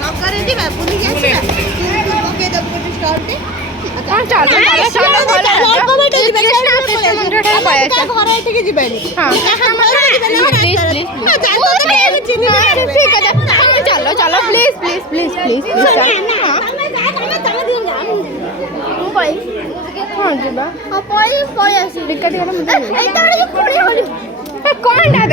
ନକରେ ଯିବା ବୁଲିକି ଆସିବା ତୁ ପକେଇ ଦବୁ ଗୋଟେ ଷ୍ଟଲଟେ ଘର ଏଠିକି ଯିବାନି चलो चलो प्लीज प्लीज प्लीज प्लीज हाँ जीवा कौन टा